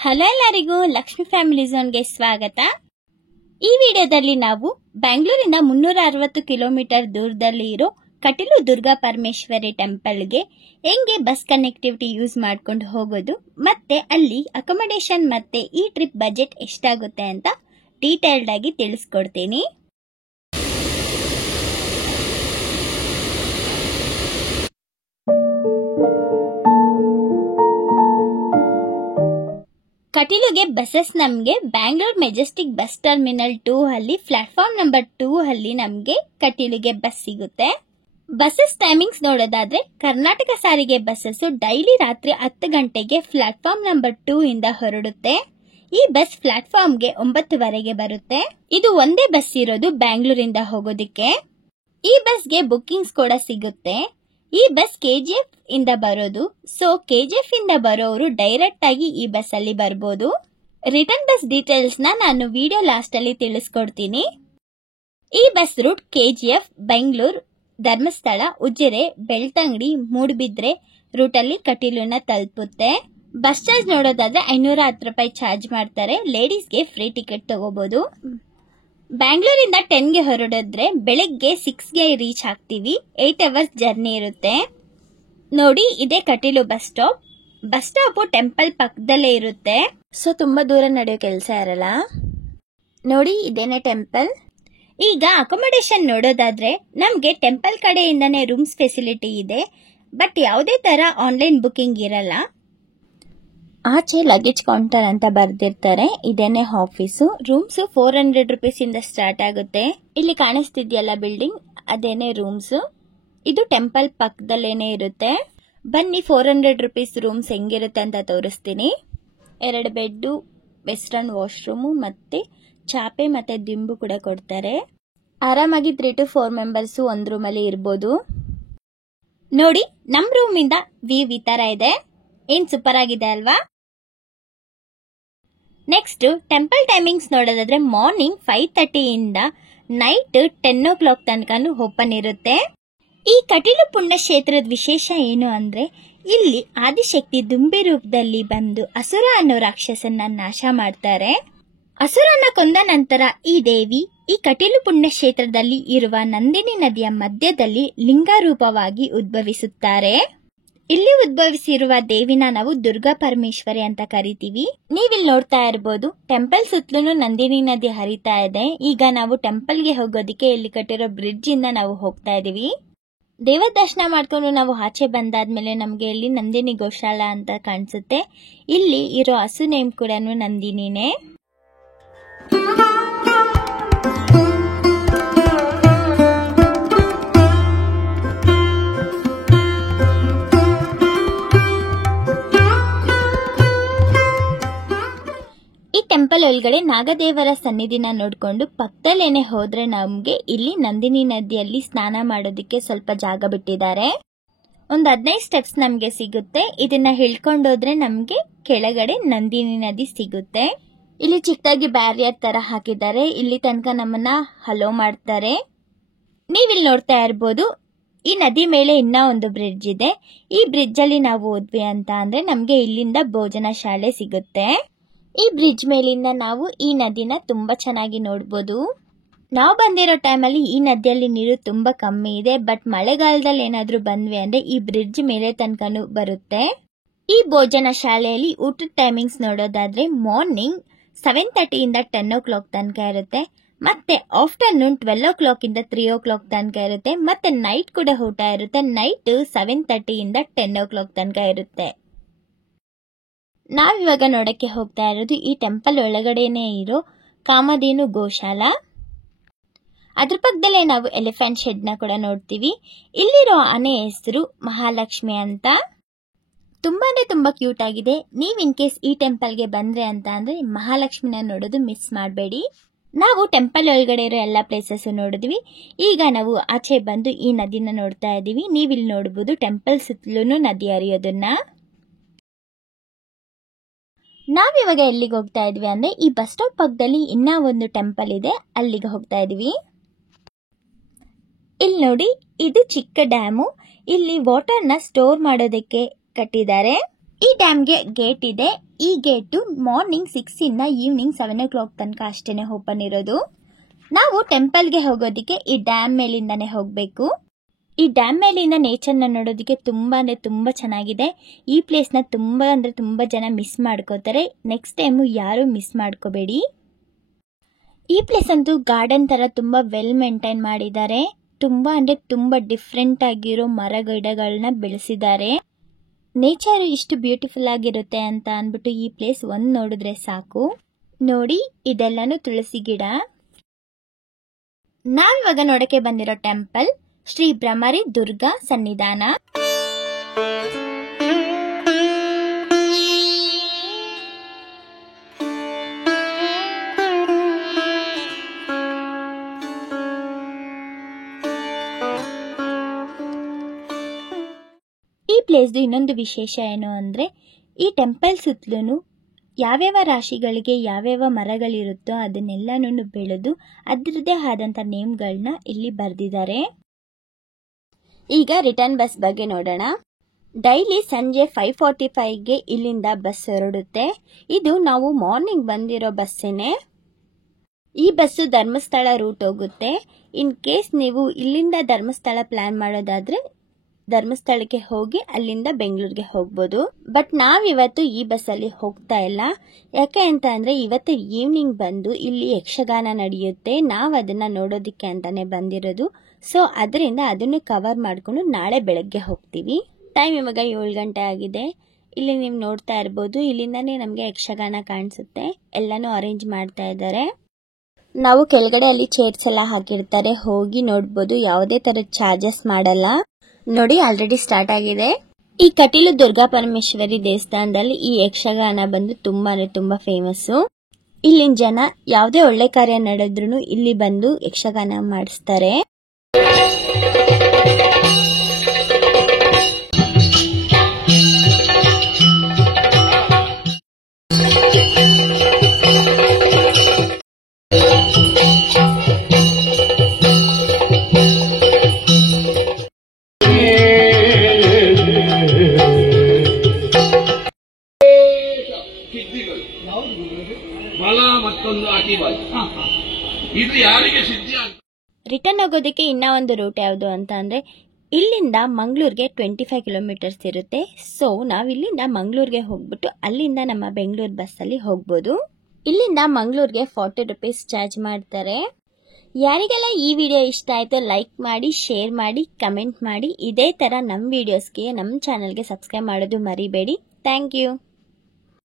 Hello ಎಲ್ಲರಿಗೂ, Lakshmi family ಝೋನ್ಗೆ ಸ್ವಾಗತ. ಈ ವಿಡಿಯೋದಲ್ಲಿ ನಾವು ಬೆಂಗಳೂರಿನ 360 ಕಿಲೋಮೀಟರ್ ದೂರದಲ್ಲಿ ಇರೋ ಕಟೀಲು ದುರ್ಗಾ ಪರಮೇಶ್ವರಿ ಟೆಂಪಲ್ಗೆ ಹೆಂಗೆ ಬಸ್ ಕನೆಕ್ಟಿವಿಟಿ ಯೂಸ್ ಮಾಡ್ಕೊಂಡು ಹೋಗೋದು, ಮತ್ತೆ ಅಲ್ಲಿ ಅಕೊಮಡೇಷನ್ ಮತ್ತೆ ಈ ಟ್ರಿಪ್ ಬಜೆಟ್ ಎಷ್ಟಾಗುತ್ತೆ ಅಂತ ಡೀಟೇಲ್ಡ್ ಆಗಿ ತಿಳಿಸ್ಕೊಡ್ತೀನಿ. ಕಟೀಲುಗೆ ಬಸ್ಸಸ್ ನಮಗೆ ಬ್ಯಾಂಗ್ಳೂರ್ ಮೆಜೆಸ್ಟಿಕ್ ಬಸ್ ಟರ್ಮಿನಲ್ 2 ಅಲ್ಲಿ ಪ್ಲಾಟ್ಫಾರ್ಮ್ ನಂಬರ್ 2 ಅಲ್ಲಿ ನಮಗೆ ಕಟೀಲುಗೆ ಬಸ್ ಸಿಗುತ್ತೆ. ಬಸ್ಸಸ್ ಟೈಮಿಂಗ್ಸ್ ನೋಡೋದಾದ್ರೆ ಕರ್ನಾಟಕ ಸಾರಿಗೆ ಬಸ್ಸಸ್ ಡೈಲಿ ರಾತ್ರಿ 10 ಗಂಟೆಗೆ ಪ್ಲಾಟ್ಫಾರ್ಮ್ ನಂಬರ್ 2 ಇಂದ ಹೊರಡುತ್ತೆ. ಈ ಬಸ್ ಪ್ಲಾಟ್ಫಾರ್ಮ್ಗೆ 9ವರೆಗೆ ಬರುತ್ತೆ. ಇದು ಒಂದೇ ಬಸ್ ಇರೋದು ಬ್ಯಾಂಗ್ಳೂರಿಂದ ಹೋಗೋದಿಕ್ಕೆ. ಈ ಬಸ್ಗೆ ಬುಕ್ಕಿಂಗ್ಸ್ ಕೂಡ ಸಿಗುತ್ತೆ. ಈ ಬಸ್ KGF ಇಂದ ಬರೋದು. ಸೊ KGF ಇಂದ ಬರೋರು ಡೈರೆಕ್ಟ್ ಆಗಿ ಈ ಬಸ್ ಅಲ್ಲಿ ಬರ್ಬೋದು. ರಿಟರ್ನ್ ಬಸ್ ಡೀಟೇಲ್ಸ್ ನಾನು ವಿಡಿಯೋ ಲಾಸ್ಟ್ ಅಲ್ಲಿ ತಿಳಿಸ್ಕೊಡ್ತೀನಿ. ಈ bus route KGF, Bengaluru, Dharmasthala, Ujire, Belthangady, Moodabidri route ಅಲ್ಲಿ ಕಟೀಲುನ ತಲುಪುತ್ತೆ. ಬಸ್ ಚಾರ್ಜ್ ನೋಡೋದಾದ್ರೆ 510 ರೂಪಾಯಿ ಚಾರ್ಜ್ ಮಾಡ್ತಾರೆ. ಲೇಡೀಸ್ಗೆ ಫ್ರೀ ಟಿಕೆಟ್ ತಗೋಬಹುದು. ಬ್ಯಾಂಗ್ಳೂರಿಂದ 10ಗೆ ಹೊರಡಿದ್ರೆ ಬೆಳಿಗ್ಗೆ 6ಗೆ ರೀಚ್ ಆಗ್ತೀವಿ. 8 ಅವರ್ಸ್ ಜರ್ನಿ ಇರುತ್ತೆ. ನೋಡಿ, ಇದೇ Kateel bus stop. Bus stop temple ಪಕ್ಕದಲ್ಲೇ ಇರುತ್ತೆ. ಸೊ ತುಂಬಾ ದೂರ ನಡೆಯೋ ಕೆಲಸ ಇರಲ್ಲ. ನೋಡಿ, ಇದೇನೆ ಟೆಂಪಲ್. ಈಗ ಅಕೊಮಡೇಷನ್ ನೋಡೋದಾದ್ರೆ ನಮ್ಗೆ ಟೆಂಪಲ್ ಕಡೆಯಿಂದಾನೇ ರೂಮ್ಸ್ ಫೆಸಿಲಿಟಿ ಇದೆ. ಬಟ್ ಯಾವುದೇ ತರ ಆನ್ಲೈನ್ ಬುಕಿಂಗ್ ಇರಲ್ಲ. ಆಚೆ ಲಗೇಜ್ ಕೌಂಟರ್ ಅಂತ ಬರ್ದಿರ್ತಾರೆ. ಇದೇನೆ ಆಫೀಸು. ರೂಮ್ಸ್ 400 ರೂಪೀಸ್ ಇಂದ ಸ್ಟಾರ್ಟ್ ಆಗುತ್ತೆ. ಇಲ್ಲಿ ಕಾಣಿಸ್ತಿದ್ಯಲ್ಲ ಬಿಲ್ಡಿಂಗ್, ಅದೇನೆ ರೂಮ್ಸ್. ಇದು ಟೆಂಪಲ್ ಪಕ್ಕದಲ್ಲೇನೆ ಇರುತ್ತೆ. ಬನ್ನಿ 400 ರೂಪೀಸ್ ರೂಮ್ಸ್ ಹೆಂಗಿರುತ್ತೆ ಅಂತ ತೋರಿಸ್ತೀನಿ. 2 ಬೆಡ್, ವೆಸ್ಟರ್ನ್ ವಾಶ್ರೂಮ್ ಮತ್ತೆ ಚಾಪೆ ಮತ್ತೆ ದಿಂಬು ಕೂಡ ಕೊಡ್ತಾರೆ. ಆರಾಮಾಗಿ 3 to 4 ಮೆಂಬರ್ಸ್ ಒಂದ್ ರೂಮ್ ಅಲ್ಲಿ ಇರ್ಬೋದು. ನೋಡಿ, ನಮ್ ರೂಮ್ ಇಂದ ವ್ಯೂ ಈ ತರ ಇದೆ. ಏನ್ ಸೂಪರ್ ಆಗಿದೆ ಅಲ್ವಾ? ನೆಕ್ಸ್ಟ್ ಟೆಂಪಲ್ ಟೈಮಿಂಗ್ಸ್ ನೋಡೋದಾದ್ರೆ ಮಾರ್ನಿಂಗ್ 5:30 ಇಂದ ನೈಟ್ 10 o'clock ತನಕ ಓಪನ್ ಇರುತ್ತೆ. ಈ ಕಟೀಲು ಪುಣ್ಯಕ್ಷೇತ್ರದ ವಿಶೇಷ ಏನು ಅಂದ್ರೆ ಇಲ್ಲಿ ಆದಿಶಕ್ತಿ ದುಂಬಿ ರೂಪದಲ್ಲಿ ಬಂದು ಅಸುರ ಅನ್ನೋ ರಾಕ್ಷಸನ್ನ ನಾಶ ಮಾಡ್ತಾರೆ. ಅಸುರನ ಕೊಂದ ನಂತರ ಈ ದೇವಿ ಈ ಕಟೀಲು ಪುಣ್ಯಕ್ಷೇತ್ರದಲ್ಲಿ ಇರುವ ನಂದಿನಿ ನದಿಯ ಮಧ್ಯದಲ್ಲಿ ಲಿಂಗರೂಪವಾಗಿ ಉದ್ಭವಿಸುತ್ತಾರೆ. ಇಲ್ಲಿ ಉದ್ಭವಿಸಿರುವ ದೇವಿನ ನಾವು ದುರ್ಗಾ ಪರಮೇಶ್ವರಿ ಅಂತ ಕರಿತೀವಿ. ನೀವಿಲ್ಲಿ ನೋಡ್ತಾ ಇರಬಹುದು, ಟೆಂಪಲ್ ಸುತ್ತಲೂ ನಂದಿನಿ ನದಿ ಹರಿತಾ ಇದೆ. ಈಗ ನಾವು ಟೆಂಪಲ್ಗೆ ಹೋಗೋದಿಕ್ಕೆ ಇಲ್ಲಿ ಕಟ್ಟಿರೋ ಬ್ರಿಡ್ಜ್ ಇಂದ ನಾವು ಹೋಗ್ತಾ ಇದೀವಿ. ದೇವರ ದರ್ಶನ ಮಾಡ್ಕೊಂಡು ನಾವು ಆಚೆ ಬಂದಾದ್ಮೇಲೆ ನಮ್ಗೆ ಇಲ್ಲಿ ನಂದಿನಿ ಗೋಶಾಲ ಅಂತ ಕಾಣಿಸುತ್ತೆ. ಇಲ್ಲಿ ಇರೋ ಹಸು ನೇಮ್ ಕೂಡ ನಂದಿನಿನೇ. ಟೆಂಪಲ್ ಒಳಗಡೆ ನಾಗದೇವರ ಸನ್ನಿಧಿನ ನೋಡ್ಕೊಂಡು ಪಕ್ಕದಲ್ಲೇನೆ ಹೋದ್ರೆ ನಮ್ಗೆ ಇಲ್ಲಿ ನಂದಿನಿ ನದಿಯಲ್ಲಿ ಸ್ನಾನ ಮಾಡೋದಿಕ್ಕೆ ಸ್ವಲ್ಪ ಜಾಗ ಬಿಟ್ಟಿದ್ದಾರೆ. ಒಂದು 15 ಸ್ಟೆಪ್ಸ್ ನಮ್ಗೆ ಸಿಗುತ್ತೆ. ಇದನ್ನ ಹಿಳ್ಕೊಂಡೋದ್ರೆ ನಮ್ಗೆ ಕೆಳಗಡೆ ನಂದಿನಿ ನದಿ ಸಿಗುತ್ತೆ. ಇಲ್ಲಿ ಚಿಕ್ಕದಾಗಿ ಬ್ಯಾರಿಯರ್ ತರ ಹಾಕಿದ್ದಾರೆ. ಇಲ್ಲಿ ತನಕ ನಮ್ಮನ್ನ ಹಲೋ ಮಾಡ್ತಾರೆ. ನೀವಿಲ್ಲಿ ನೋಡ್ತಾ ಇರ್ಬೋದು, ಈ ನದಿ ಮೇಲೆ ಇನ್ನ ಒಂದು ಬ್ರಿಡ್ಜ್ ಇದೆ. ಈ ಬ್ರಿಡ್ಜ್ ಅಲ್ಲಿ ನಾವು ಹೋದ್ವಿ ಅಂತ ಅಂದ್ರೆ ನಮ್ಗೆ ಇಲ್ಲಿಂದ ಭೋಜನ ಶಾಲೆ ಸಿಗುತ್ತೆ. ಈ ಬ್ರಿಡ್ಜ್ ಮೇಲಿಂದ ನಾವು ಈ ನದಿನ ತುಂಬಾ ಚೆನ್ನಾಗಿ ನೋಡಬಹುದು. ನಾವು ಬಂದಿರೋ ಟೈಮಲ್ಲಿ ಈ ನದಿಯಲ್ಲಿ ನೀರು ತುಂಬಾ ಕಮ್ಮಿ ಇದೆ. ಬಟ್ ಮಳೆಗಾಲದಲ್ಲಿ ಏನಾದ್ರೂ ಬಂದ್ವಿ ಅಂದ್ರೆ ಈ ಬ್ರಿಡ್ಜ್ ಮೇಲೆ ತನಕನೂ ಬರುತ್ತೆ. ಈ ಭೋಜನ ಶಾಲೆಯಲ್ಲಿ ಊಟದ ಟೈಮಿಂಗ್ಸ್ ನೋಡೋದಾದ್ರೆ ಮಾರ್ನಿಂಗ್ 7:30 ಇಂದ 10 o'clock ತನಕ ಇರುತ್ತೆ. ಮತ್ತೆ ಆಫ್ಟರ್ನೂನ್ 12 o'clock ಇಂದ 3 o'clock ತನಕ ಇರುತ್ತೆ. ಮತ್ತೆ ನೈಟ್ ಕೂಡ ಊಟ ಇರುತ್ತೆ. ನೈಟ್ 7:30 ಇಂದ 10 o'clock ತನಕ ಇರುತ್ತೆ. ನಾವಿವಾಗ ನೋಡಕ್ಕೆ ಹೋಗ್ತಾ ಇರೋದು ಈ ಟೆಂಪಲ್ ಒಳಗಡೆನೆ ಇರೋ ಕಾಮಧೇನು ಗೋಶಾಲ. ಅದ್ರ ಪಕ್ಕದಲ್ಲೇ ನಾವು ಎಲಿಫೆಂಟ್ ಶೆಡ್ ನ ಕೂಡ ನೋಡ್ತೀವಿ. ಇಲ್ಲಿರೋ ಆನೆ ಹೆಸರು ಮಹಾಲಕ್ಷ್ಮಿ ಅಂತ. ತುಂಬಾ ಕ್ಯೂಟ್ ಆಗಿದೆ. ನೀವ್ ಇನ್ ಕೇಸ್ ಈ ಟೆಂಪಲ್ಗೆ ಬಂದ್ರೆ ಅಂತ ಅಂದ್ರೆ ಮಹಾಲಕ್ಷ್ಮಿನ ನೋಡೋದು ಮಿಸ್ ಮಾಡಬೇಡಿ. ನಾವು ಟೆಂಪಲ್ ಒಳಗಡೆ ಇರೋ ಎಲ್ಲಾ ಪ್ಲೇಸಸ್ ನೋಡಿದ್ವಿ. ಈಗ ನಾವು ಆಚೆ ಬಂದು ಈ ನದಿನ ನೋಡ್ತಾ ಇದೀವಿ. ನೀವಿಲ್ಲಿ ನೋಡಬಹುದು ಟೆಂಪಲ್ ಸುತ್ತಲೂ ನದಿ ಹರಿಯೋದನ್ನ. ನಾವಿವಾಗ ಎಲ್ಲಿಗೆ ಹೋಗ್ತಾ ಇದ್ವಿ ಅಂದ್ರೆ ಈ ಬಸ್ ಸ್ಟಾಪ್ ಪಕ್ಕದಲ್ಲಿ ಇನ್ನ ಒಂದು ಟೆಂಪಲ್ ಇದೆ, ಅಲ್ಲಿಗೆ ಹೋಗ್ತಾ ಇದೀವಿ. ಇಲ್ಲಿ ನೋಡಿ, ಇದು ಚಿಕ್ಕ ಡ್ಯಾಮು. ಇಲ್ಲಿ ವಾಟರ್ನ ಸ್ಟೋರ್ ಮಾಡೋದಕ್ಕೆ ಕಟ್ಟಿದ್ದಾರೆ. ಈ ಡ್ಯಾಮ್ಗೆ ಗೇಟ್ ಇದೆ. ಈ ಗೇಟು ಮಾರ್ನಿಂಗ್ 6 ಇಂದ ಈವ್ನಿಂಗ್ 7 o'clock ತನಕ ಅಷ್ಟೇನೆ ಓಪನ್ ಇರೋದು. ನಾವು ಟೆಂಪಲ್ಗೆ ಹೋಗೋದಕ್ಕೆ ಈ ಡ್ಯಾಮ್ ಮೇಲಿಂದಾನೆ ಹೋಗಬೇಕು. ಈ ಡ್ಯಾಮ್ ಮೇಲಿಂದ ನೇಚರ್ನ ನೋಡೋದಕ್ಕೆ ತುಂಬಾ ಚೆನ್ನಾಗಿದೆ. ಈ ಪ್ಲೇಸ್ನ ತುಂಬಾ ಜನ ಮಿಸ್ ಮಾಡ್ಕೋತಾರೆ. ನೆಕ್ಸ್ಟ್ ಟೈಮು ಯಾರು ಮಿಸ್ ಮಾಡ್ಕೋಬೇಡಿ. ಈ ಪ್ಲೇಸ್ ಅಂತೂ ಗಾರ್ಡನ್ ತರ ತುಂಬಾ ವೆಲ್ ಮೇಂಟೈನ್ ಮಾಡಿದ್ದಾರೆ. ತುಂಬಾ ಡಿಫ್ರೆಂಟ್ ಆಗಿರೋ ಮರ ಗಿಡಗಳನ್ನ ಬೆಳೆಸಿದ್ದಾರೆ. ನೇಚರ್ ಇಷ್ಟು ಬ್ಯೂಟಿಫುಲ್ ಆಗಿರುತ್ತೆ ಅಂತ ಅಂದ್ಬಿಟ್ಟು ಈ ಪ್ಲೇಸ್ ಒಂದ್ ನೋಡಿದ್ರೆ ಸಾಕು. ನೋಡಿ, ಇದೆಲ್ಲಾನು ತುಳಸಿ ಗಿಡ. ನಾವಿವಾಗ ನೋಡಕ್ಕೆ ಬಂದಿರೋ ಟೆಂಪಲ್ ಶ್ರೀ ಬ್ರಹ್ಮರಿ ದುರ್ಗಾ ಸನ್ನಿಧಾನ. ಈ ಪ್ಲೇಸ್ದು ಇನ್ನೊಂದು ವಿಶೇಷ ಏನು ಅಂದ್ರೆ, ಈ ಟೆಂಪಲ್ ಸುತ್ತಲೂ ಯಾವ್ಯಾವ ರಾಶಿಗಳಿಗೆ ಯಾವ್ಯಾವ ಮರಗಳಿರುತ್ತೋ ಅದನ್ನೆಲ್ಲಾನು ಬೆಳೆದು ಅದರದ್ದೇ ಆದಂತ ನೇಮ್ಗಳನ್ನ ಇಲ್ಲಿ ಬರೆದಿದ್ದಾರೆ. ಈಗ ರಿಟರ್ನ್ ಬಸ್ ಬಗ್ಗೆ ನೋಡೋಣ. ಡೈಲಿ ಸಂಜೆ 5:45ಗೆ ಇಲ್ಲಿಂದ ಬಸ್ ಹೊರಡುತ್ತೆ. ಇದು ನಾವು ಮಾರ್ನಿಂಗ್ ಬಂದಿರೋ ಬಸ್ಸೇನೆ. ಈ ಬಸ್ಸು ಧರ್ಮಸ್ಥಳ ರೂಟ್ ಹೋಗುತ್ತೆ. ಇನ್ ಕೇಸ್ ನೀವು ಇಲ್ಲಿಂದ ಧರ್ಮಸ್ಥಳ ಪ್ಲಾನ್ ಮಾಡೋದಾದ್ರೆ ಧರ್ಮಸ್ಥಳಕ್ಕೆ ಹೋಗಿ ಅಲ್ಲಿಂದ ಬೆಂಗಳೂರಿಗೆ ಹೋಗ್ಬೋದು. ಬಟ್ ನಾವಿವತ್ತು ಈ ಬಸ್ಸಲ್ಲಿ ಹೋಗ್ತಾ ಇಲ್ಲ. ಯಾಕೆ ಅಂತ ಅಂದ್ರೆ ಇವತ್ತು ಈವ್ನಿಂಗ್ ಬಂದು ಇಲ್ಲಿ ಯಕ್ಷಗಾನ ನಡೆಯುತ್ತೆ. ನಾವು ಅದನ್ನ ನೋಡೋದಿಕ್ಕೆ ಅಂತಾನೆ ಬಂದಿರೋದು. ಸೊ ಅದರಿಂದ ಅದನ್ನು ಕವರ್ ಮಾಡ್ಕೊಂಡು ನಾಳೆ ಬೆಳಗ್ಗೆ ಹೋಗ್ತೀವಿ. ಟೈಮ್ ಇವಾಗ 7 ಗಂಟೆ ಆಗಿದೆ. ಇಲ್ಲಿ ನೀವು ನೋಡ್ತಾ ಇರ್ಬೋದು, ಇಲ್ಲಿಂದಾನೇ ನಮ್ಗೆ ಯಕ್ಷಗಾನ ಕಾಣಿಸುತ್ತೆ. ಎಲ್ಲಾನು ಅರೇಂಜ್ ಮಾಡ್ತಾ ಇದ್ದಾರೆ. ನಾವು ಕೆಳಗಡೆ ಅಲ್ಲಿ ಚೇರ್ಸ್ ಎಲ್ಲ ಹಾಕಿರ್ತಾರೆ, ಹೋಗಿ ನೋಡ್ಬೋದು. ಯಾವುದೇ ತರದ ಚಾರ್ಜಸ್ ಮಾಡಲ್ಲ. ನೋಡಿ, ಆಲ್ರೆಡಿ ಸ್ಟಾರ್ಟ್ ಆಗಿದೆ. ಈ ಕಟೀಲು ದುರ್ಗಾ ಪರಮೇಶ್ವರಿ ದೇವಸ್ಥಾನದಲ್ಲಿ ಈ ಯಕ್ಷಗಾನ ಬಂದು ತುಂಬಾ ಫೇಮಸ್. ಇಲ್ಲಿನ ಜನ ಯಾವುದೇ ಒಳ್ಳೆ ಕಾರ್ಯ ನಡೆದ್ರು ಇಲ್ಲಿ ಬಂದು ಯಕ್ಷಗಾನ ಮಾಡಿಸ್ತಾರೆ. ರಿಟರ್ನ್ ಹೋಗೋದಕ್ಕೆ ಇನ್ನ ಒಂದು ರೂಟ್ ಯಾವುದು ಅಂತ ಅಂದ್ರೆ, ಇಲ್ಲಿಂದ ಮಂಗಳೂರಿಗೆ 25 ಕಿಲೋಮೀಟರ್ಸ್ ಇರುತ್ತೆ. ಸೊ ನಾವ್ ಇಲ್ಲಿಂದ ಮಂಗಳೂರಿಗೆ ಹೋಗ್ಬಿಟ್ಟು ಅಲ್ಲಿಂದ ನಮ್ಮ ಬೆಂಗಳೂರು ಬಸ್ ಅಲ್ಲಿ ಹೋಗ್ಬೋದು. ಇಲ್ಲಿಂದ ಮಂಗಳೂರಿಗೆ 40 ರೂಪೀಸ್ ಚಾರ್ಜ್ ಮಾಡ್ತಾರೆ. ಯಾರಿಗೆಲ್ಲ ಈ ವಿಡಿಯೋ ಇಷ್ಟ ಆಯ್ತು ಲೈಕ್ ಮಾಡಿ, ಶೇರ್ ಮಾಡಿ, ಕಮೆಂಟ್ ಮಾಡಿ. ಇದೇ ತರ ನಮ್ ವಿಡಿಯೋಸ್ಗೆ, ನಮ್ ಚಾನಲ್ಗೆ ಸಬ್ಸ್ಕ್ರೈಬ್ ಮಾಡೋದು ಮರಿಬೇಡಿ. Thank you.